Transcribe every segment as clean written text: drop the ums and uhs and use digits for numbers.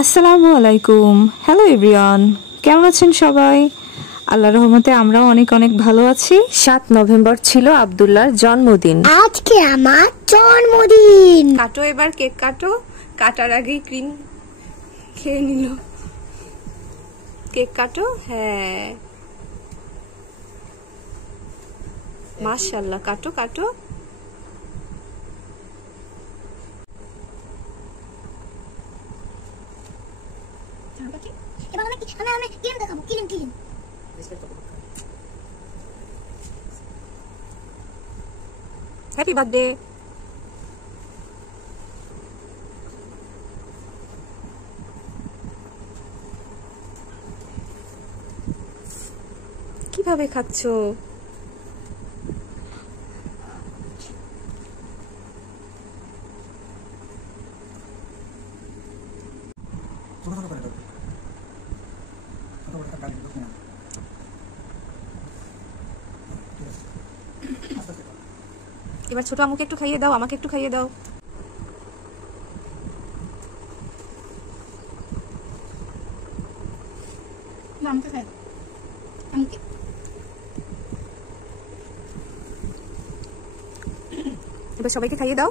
আসসালামু আলাইকুম। Hello everyone, কেমন আছেন সবাই? আল্লাহর রহমতে আমরাও অনেক অনেক ভালো আছি। 7 নভেম্বর ছিল আব্দুল্লাহর জন্মদিন। আজকে আমার জন্মদিন। কাটো, এবার কেক কাটো। কাটার আগেই ক্রিম খেয়ে নিল। কেক কাটো। হ্যাঁ, মাশাআল্লাহ, কাটো কাটো। Happy birthday. কিভাবে খাচ্ছো? এবার ছোট আমুকে একটু খাইয়ে দাও, আমাকে একটু খাইয়ে দাও। এবার সবাইকে খাইয়ে দাও।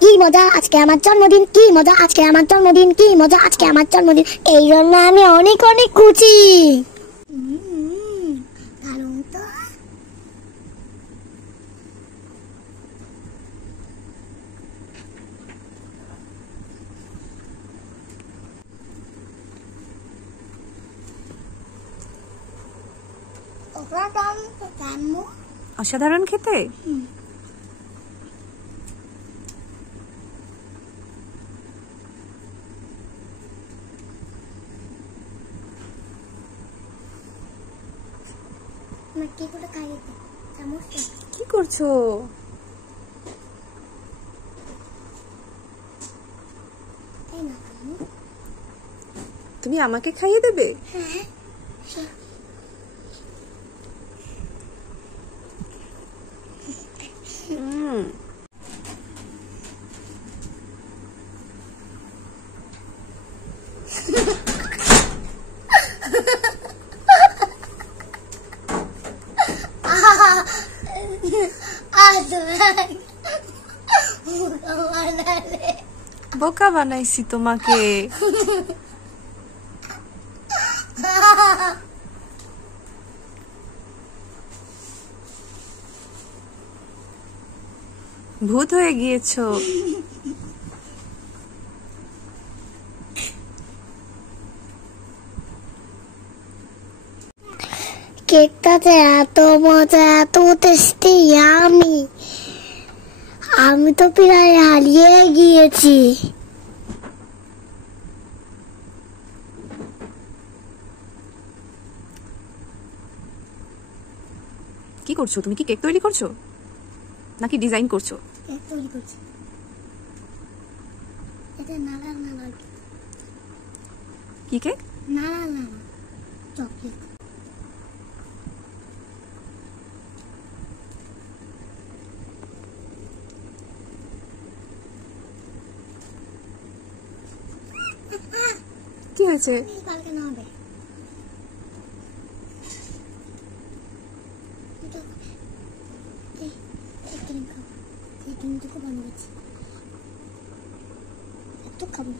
কি মজা আজকে আমার জন্মদিন, কি মজা আজকে আমার জন্মদিন, কি মজা আজকে আমার জন্মদিন। এই জন্য আমি অনেক অনেক খুশি। দারুণ তো। অসাধারণ খেতে। কি করছো? তুমি আমাকে খাইয়ে দেবে? বোকা বানাইছি তোমাকে। ভূত হয়ে গিয়েছো। কেকটাতে এত মজা, এত টেস্টি, আমি তো প্রায় হারিয়ে গিয়েছি। কি করছো তুমি? কি কেক তৈরি করছো নাকি ডিজাইন করছো? কেক তৈরি করছি। এটা নালা নালা। কি কেক? নালা নালা চকলেট। কি হয়েছে? কালকে না হবে। একটু খাবো।